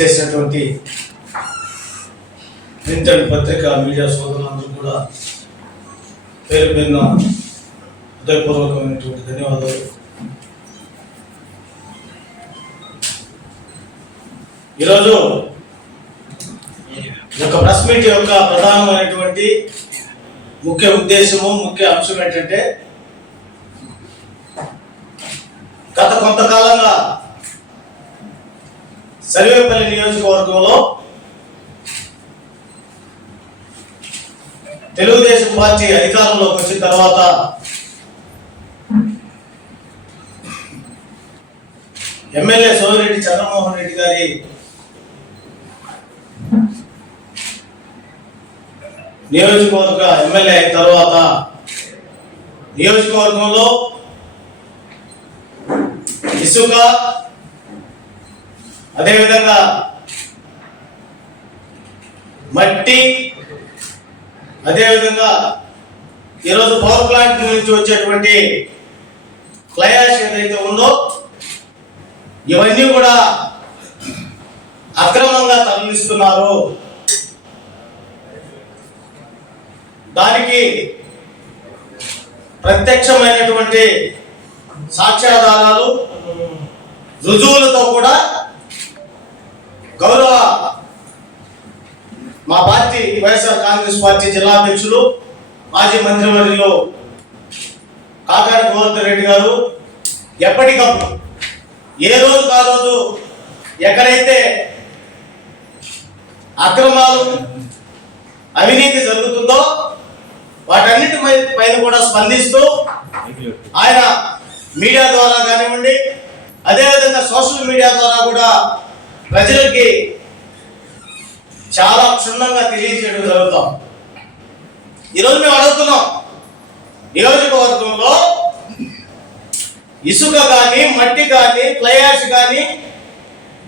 ఇచ్చేసినటువంటి print and పత్రిక media సోదరులందరూ కూడా పేరు పేరున హృదయపూర్వకమైనటువంటి ధన్యవాదాలు. ఈరోజు ఈ యొక్క ప్రెస్ మీట్ యొక్క ప్రధానమైనటువంటి ముఖ్య ఉద్దేశము ముఖ్య అంశం ఏంటంటే గత కొంతకాలంగా సర్వేపల్లి నియోజకవర్గంలో తెలుగుదేశం పార్టీ అధికారంలోకి వచ్చిన తర్వాత ఎమ్మెల్యే సోమిరెడ్డి చంద్రమోహన్ రెడ్డి గారి నియోజకవర్గ ఎమ్మెల్యే అయిన తర్వాత నియోజకవర్గంలో ఇసుక అదేవిధంగా మట్టి అదేవిధంగా ఈరోజు పవర్ ప్లాంట్ నుంచి వచ్చేటువంటి ఫ్లయాష్ ఏదైతే ఉందో ఇవన్నీ కూడా అక్రమంగా తరలిస్తున్నారు. దానికి ప్రత్యక్షమైనటువంటి సాక్ష్యాధారాలు రుజువులతో కూడా గౌరవ మా పార్టీ వైఎస్ఆర్ కాంగ్రెస్ పార్టీ జిల్లా అధ్యక్షులు మాజీ మంత్రివర్యులు కాకాని గోవర్ధన్ రెడ్డి గారు ఎప్పటికప్పుడు ఏ రోజు ఆ రోజు ఎక్కడైతే అక్రమాలు అవినీతి జరుగుతుందో వాటన్నిటి పైన కూడా స్పందిస్తూ ఆయన మీడియా ద్వారా కానివ్వండి అదేవిధంగా సోషల్ మీడియా ద్వారా కూడా ప్రజలకి చాలా క్షుణ్ణంగా తెలియజేయడం జరుగుతాం. ఈరోజు మేము అడుగుతున్నాం నియోజకవర్గంలో ఇసుక కానీ మట్టి కానీ ఫ్లయాష్ కానీ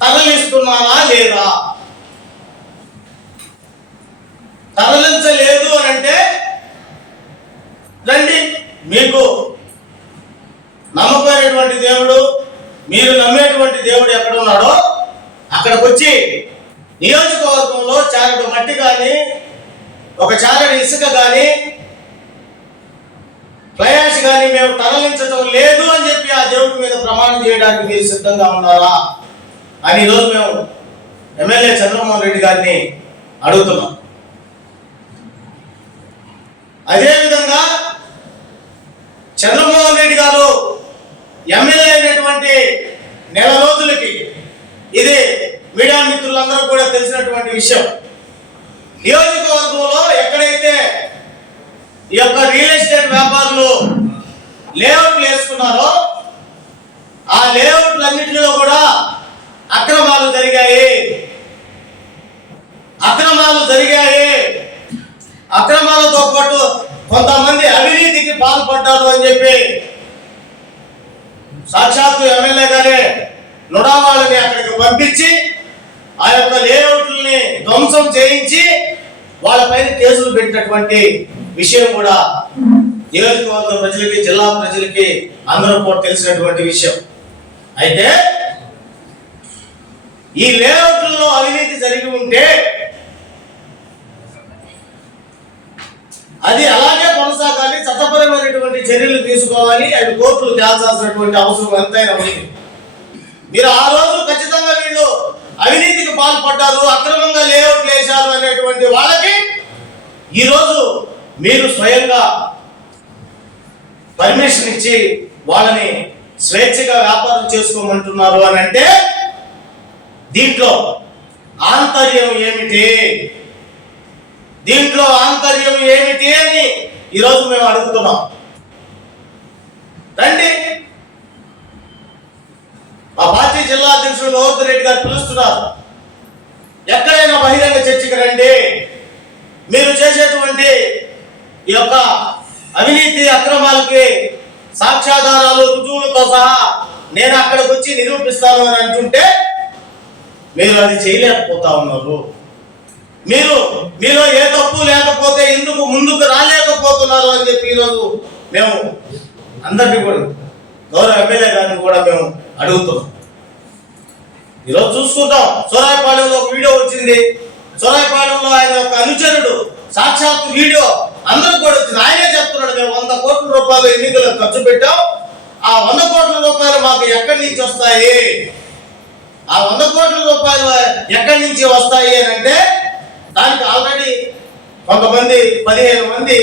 తరలిస్తున్నారా లేదా? తరలించలేదు అని అంటే రండి మీకు నమ్మకమైనటువంటి దేవుడు మీరు నమ్మేటువంటి దేవుడు ఎక్కడ ఉన్నాడో అక్కడికి వచ్చి నియోజకవర్గంలో చారడు మట్టి కానీ ఒక చారడు ఇసుక కానీ ప్రయాస కానీ మేము తరలించడం లేదు అని చెప్పి ఆ దేవుడి మీద ప్రమాణం చేయడానికి మీరు సిద్ధంగా ఉన్నారా? అని ఈరోజు మేము ఎమ్మెల్యే చంద్రమోహన్ రెడ్డి గారిని అడుగుతున్నాం. అదేవిధంగా చంద్రమోహన్ రెడ్డి గారు ఎమ్మెల్యే అయినటువంటి నెల రోజులకి ఇది మీడియా మిత్రులందరూ కూడా తెలిసినటువంటి విషయం. నియోజకవర్గంలో ఎక్కడైతే ఈ యొక్క రియల్ ఎస్టేట్ వ్యాపారులు లేఅవుట్లు వేసుకున్నారో ఆ లేఅవుట్లన్నింటిలో కూడా అక్రమాలు జరిగాయి. అక్రమాలు జరిగాయి. అక్రమాలతో పాటు కొంతమంది అవినీతికి పాల్పడ్డారు అని చెప్పి సాక్షాత్తు ఎమ్మెల్యే గారే నుడావాళ్ళని అక్కడికి పంపించి ఆ యొక్క లేఅవుట్లని ధ్వంసం చేయించి వాళ్ళపైన కేసులు పెట్టినటువంటి విషయం కూడా నియోజకవర్గ ప్రజలకి జిల్లా ప్రజలకి అందరూ కూడా తెలిసినటువంటి విషయం. అయితే ఈ లేఅవుట్లలో అవినీతి జరిగి ఉంటే అది అలాగే కొనసాగాలి చట్టపరమైనటువంటి చర్యలు తీసుకోవాలి అది కోర్టులు తేల్చాల్సినటువంటి అవసరం ఎంతైనా ఉంది. మీరు ఆ రోజు ఖచ్చితంగా వీళ్ళు అవినీతికి పాల్పడ్డారు అక్రమంగా లేఅవుట్ వేశారు అనేటువంటి వాళ్ళకి ఈరోజు మీరు స్వయంగా పర్మిషన్ ఇచ్చి వాళ్ళని స్వేచ్ఛగా వ్యాపారం చేసుకోమంటున్నారు అని అంటే దీంట్లో ఆంతర్యం ఏమిటి? దీంట్లో ఆంతర్యం ఏమిటి అని ఈరోజు మేము అడుగుతున్నాం. రండి. మా పార్టీ జిల్లా అధ్యక్షుడు మోహన్ రెడ్డి గారు పిలుస్తున్నారు. చర్చికి రండి మీరు చేసేటువంటి ఈ యొక్క అవినీతి అక్రమాలకి సాక్ష్యాధారాలు రుజువులతో సహా నేను అక్కడికి వచ్చి నిరూపిస్తాను అని అంటుంటే మీరు అది చేయలేకపోతా ఉన్నారు. మీరు మీలో ఏ తప్పు లేకపోతే ఎందుకు ముందుకు రాలేకపోతున్నారు అని చెప్పి ఈరోజు మేము అందరినీ కూడా గౌరవ ఎమ్మెల్యే గారిని కూడా మేము అడుగుతున్నాం. ఈరోజు చూసుకుంటాం. సూరాయపాలెంలో ఒక వీడియో వచ్చింది. సూరాయపాలెంలో ఆయన ఒక అనుచరుడు సాక్షాత్ వీడియో. అందరూ కూడా వచ్చింది ఆయనే చెప్తున్నాడు మేము వంద కోట్ల రూపాయలు ఎన్నికలకు ఖర్చు పెట్టాం. ఆ వంద కోట్ల రూపాయలు మాకు ఎక్కడి నుంచి వస్తాయి? ఆ వంద కోట్ల రూపాయలు ఎక్కడి నుంచి వస్తాయి అని అంటే దానికి ఆల్రెడీ కొంతమంది పదిహేను మంది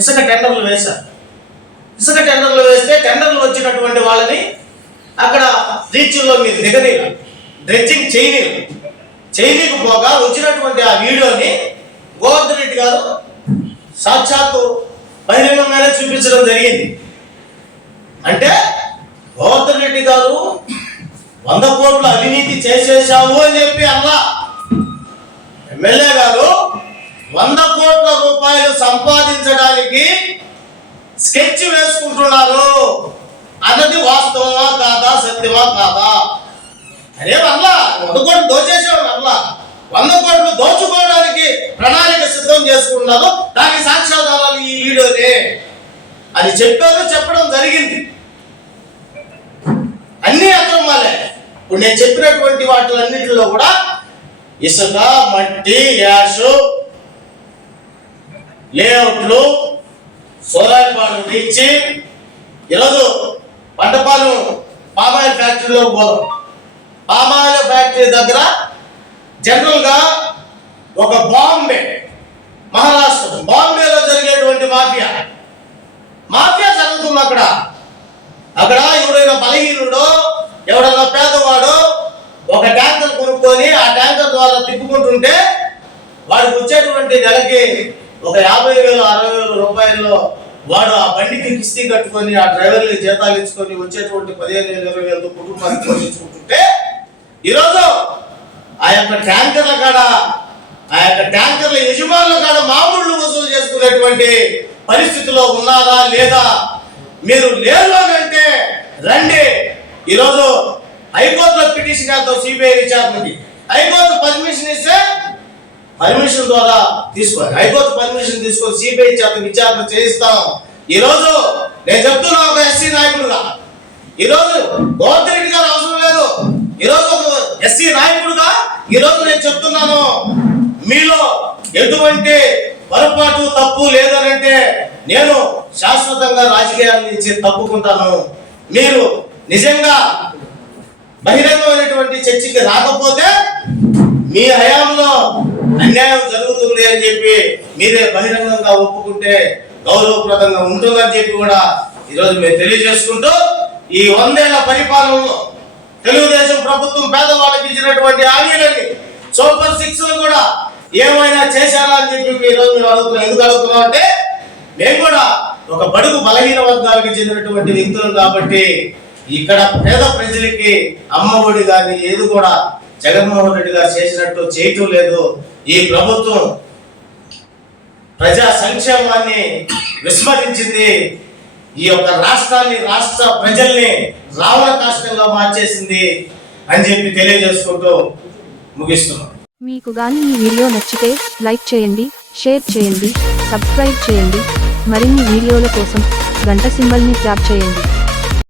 ఇసుక టెండర్లు వేశారు. ఇసుక టెండర్లు వేస్తే టెండర్లు వచ్చినటువంటి వాళ్ళని అక్కడ రీచ్లో మీరు దిగనీరు డ్రెడ్జింగ్ చేయనీరు చేయనీకపోగా వచ్చినటువంటి ఆ వీడియోని గోవర్ధన్ రెడ్డి గారు సాక్షాత్తు బహిరంగంగానే చూపించడం జరిగింది. అంటే గోవర్ధన్ రెడ్డి గారు వంద కోట్ల అవినీతి చేసేసాము అని చెప్పి అలా ఎమ్మెల్యే గారు వంద కోట్ల రూపాయలు సంపాదించడానికి స్కెచ్ వేసుకుంటున్నారు. అన్నది వాస్తవమా కాదా సత్యమా కాదా? అరే వల్ల వంద కోట్లు దోచేసాడు వల్ల వంద కోట్లు దోచుకోవడానికి ప్రణాళిక సిద్ధం చేసుకున్నారు దానికి సాక్ష్యాధారాలు ఈ వీడియోనే. అది చెప్పారు చెప్పడం జరిగింది. అన్ని అక్రమాలే ఇప్పుడు నేను చెప్పినటువంటి వాటిలన్నింటిలో కూడా ఇసుక మట్టి యాషు లేఅవుట్లు సోలార్పాడు ఇచ్చి ఈరోజు పంటపాలెం పామాయిల్ ఫ్యాక్టరీలో పోదాం. పామాయిల్ ఫ్యాక్టరీ దగ్గర జనరల్గా ఒక బాంబే మహారాష్ట్ర బాంబేలో జరిగేటువంటి మాఫియా. మాఫియా జరుగుతుంది అక్కడ. అక్కడ ఎవరైనా బలహీనుడో ఎవడన్నా పేదవాడో ఒక ట్యాంకర్ కొనుక్కొని ఆ ట్యాంకర్ ద్వారా తిప్పుకుంటుంటే వాడికి వచ్చేటువంటి నెలకి ఒక యాభై వేలు అరవై వేల రూపాయల్లో వాడు ఆ బండికి కిస్తీ కట్టుకొని ఆ డ్రైవర్ని జీతాలు ఇచ్చుకొని వచ్చేటువంటి పదిహేను వేల ఇరవై వేలతో కుటుంబాన్ని పోషించుకుంటుంటే ఈరోజు ఆ యొక్క ట్యాంకర్ల కాడ ఆ యొక్క ట్యాంకర్ల యజమానుల కాడ మామూలు వసూలు చేసుకునేటువంటి పరిస్థితిలో ఉన్నారా లేదా? మీరు లేరు అని అంటే రండి. ఈరోజు హైకోర్టులో పిటిషన్ వేద్దాం సిబిఐ విచారణకి హైకోర్టు పర్మిషన్ ఇస్తే పర్మిషన్ ద్వారా తీసుకోవాలి. హైకోర్టు పర్మిషన్ తీసుకొని సిబిఐ చేత విచారణ చేయిస్తాం. ఈరోజు నేను చెప్తున్నా ఒక ఎస్సీ నాయకుడుగా. ఈరోజు గోవర్ధన్ రెడ్డి గారు అవసరం లేదు. ఈరోజు ఎస్సీ నాయకుడుగా ఈరోజు నేను చెప్తున్నాను. మీలో ఎటువంటి పొరపాటు తప్పు లేదనంటే నేను శాశ్వతంగా రాజకీయాల నుంచి తప్పుకుంటాను. మీరు నిజంగా బహిరంగమైనటువంటి చర్చకి రాకపోతే మీ హయాంలో అన్యాయం జరుగుతుంది అని చెప్పి మీరే బహిరంగంగా ఒప్పుకుంటే గౌరవప్రదంగా ఉంటుందని చెప్పి కూడా ఈరోజు మేము తెలియజేసుకుంటూ ఈ వందేళ్ళ పరిపాలనలో తెలుగుదేశం ప్రభుత్వం పేదవాళ్ళకి ఇచ్చినటువంటి హామీలని సూపర్ సిక్స్ కూడా ఏమైనా చేశారా అని చెప్పి మీరు ఈరోజు మీరు అడుగుతున్నాం ఎందుకు అడుగుతున్నాం అంటే మేము కూడా ఒక బడుగు బలహీన వర్గాలకు చెందినటువంటి వ్యక్తులు కాబట్టి ఇక్కడ పేద ప్రజలకి అమ్మఒడి కానీ ఏది కూడా జగన్మోహన్ రెడ్డి గారు చేసినట్టు చేయటం లేదు. ఈ ప్రభుత్వం ప్రజా సంక్షేమాన్ని విస్మరించింది. ఈ యొక్క రాష్ట్రాన్ని రాష్ట్ర ప్రజల్ని రావణ కాష్టంగా మార్చేసింది అని చెప్పి తెలియజేసుకుంటూ ముగిస్తున్నాం. మీకు గాని ఈ వీడియో నచ్చితే లైక్ చేయండి షేర్ చేయండి సబ్స్క్రైబ్ చేయండి. మరిన్ని వీడియోల కోసం గంట సింబల్ని ట్యాప్ చేయండి.